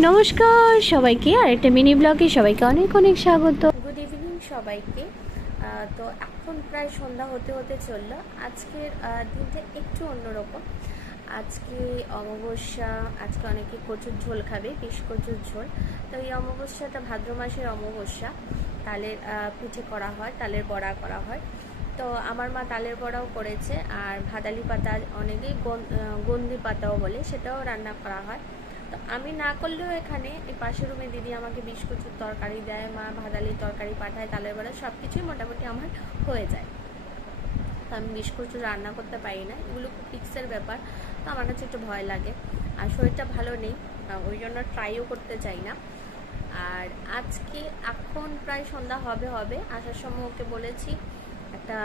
নমস্কার সবাইকে আর একটা মিনি ব্লগে সবাইকে অনেক অনেক স্বাগত। গুড ইভিনিং সবাইকে। তো এখন প্রায় সন্ধ্যা হতে হতে চলল। আজকের দিনটা একটু অন্যরকম। আজকে অমাবস্যা আজকে অনেকে কচুর ঝোল খাবে বিষ কচুর ঝোল। তো এই অমাবস্যাটা ভাদ্র মাসের অমাবস্যা। তালের পিঠে করা হয় তালের বড়া করা হয়। তো আমার মা তালের বড়াও করেছে আর ভাদালি পাতা অনেকেই গন- আহ, গন্দি পাতাও বলে সেটাও রান্না করা হয়। তো আমি না করলেও এখানে এই পাশের রুমে দিদি আমাকে বিষ কচুর তরকারি দেয়, মা ভাদালির তরকারি পাঠায়, তালের বড়া সব কিছুই মোটামুটি আমার হয়ে যায়। তো আমি বিষ কচুর রান্না করতে পারি না, এগুলো খুব রিক্সের ব্যাপার, তো আমার কাছে একটু ভয় লাগে। আর শরীরটা ভালো নেই ওই জন্য ট্রাইও করতে চাই না। আর আজকে এখন প্রায় সন্ধ্যা হবে হবে, আসার সময় ওকে বলেছি একটা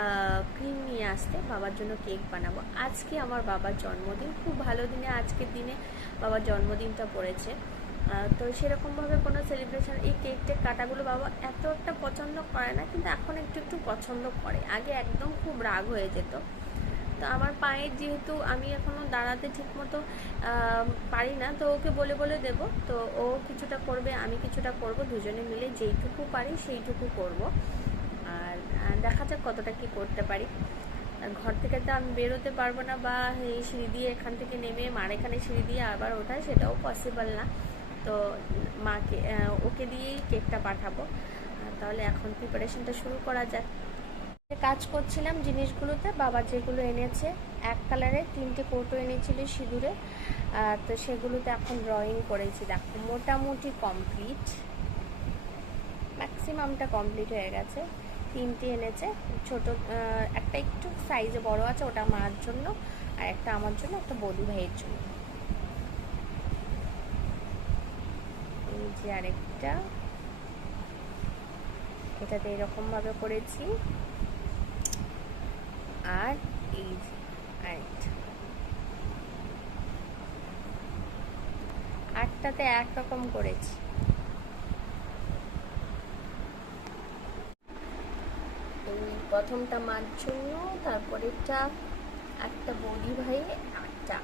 ক্রিম নিয়ে আসতে, বাবার জন্য কেক বানাবো। আজকে আমার বাবার জন্মদিন, খুব ভালো দিনে, আজকের দিনে বাবার জন্মদিনটা পড়েছে। তো সেরকমভাবে কোনো সেলিব্রেশন এই কেক টেক কাটাগুলো বাবা এত একটা পছন্দ করে না, কিন্তু এখন একটু একটু পছন্দ করে। আগে একদম খুব রাগ হয়ে যেত। তো আমার পায়ের যেহেতু আমি এখনও দাঁড়াতে ঠিক মতো পারি না, তো ওকে বলে বলে দেব। তো ও কিছুটা করবে, আমি কিছুটা করব, দুজনে মিলে যেইটুকু পারি সেইটুকু করব। আর দেখা যাক কতটা কি করতে পারি। ঘর থেকে তো আমি বেরোতে পারব না, বা এই সিঁড়ি দিয়ে এখান থেকে নেমে মার এখানে সিঁড়ি দিয়ে আবার ওঠায় সেটাও পসিবল না। তো মাকে ওকে দিয়েই কেকটা পাঠাবো। তাহলে এখন প্রিপারেশনটা শুরু করা যাক। কাজ করছিলাম জিনিসগুলোতে, বাবা যেগুলো এনেছে, এক কালারের তিনটে কৌটো এনেছিল সিঁদুরে তো সেগুলোতে এখন ড্রয়িং করেছি। দেখো, মোটামুটি কমপ্লিট ম্যাক্সিমামটা কমপ্লিট হয়ে গেছে। তিনটে এনেছে। ছোট একটা একটু সাইজে বড় আছে, ওটা মার জন্য, আর একটা আমার জন্য, একটা বৌদি ভাইয়ের জন্য। এই যে আরেকটা। এটাতে এরকম ভাবে করেছি। আর এই আটটাতে একরকম করেছি। প্রথমটা মার জন্য তারপরেরটা একটা বৌদি ভাই একটা।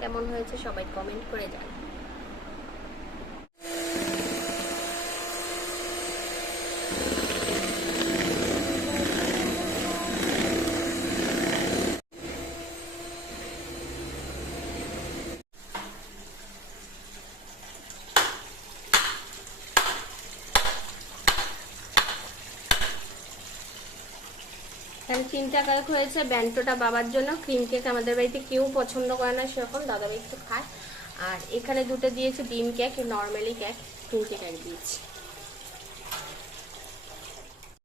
কেমন হয়েছে সবাই কমেন্ট করে জানান এখানে তিনটা কেক হয়েছে, ব্যান্টোটা বাবার জন্য। ক্রিম কেক আমাদের বাড়িতে কেউ পছন্দ করে না, সেরকম দাদা ভাই একটু খায়। আর এখানে দুটো দিয়েছে ডিম cake normally cake cream cake দিয়েছি।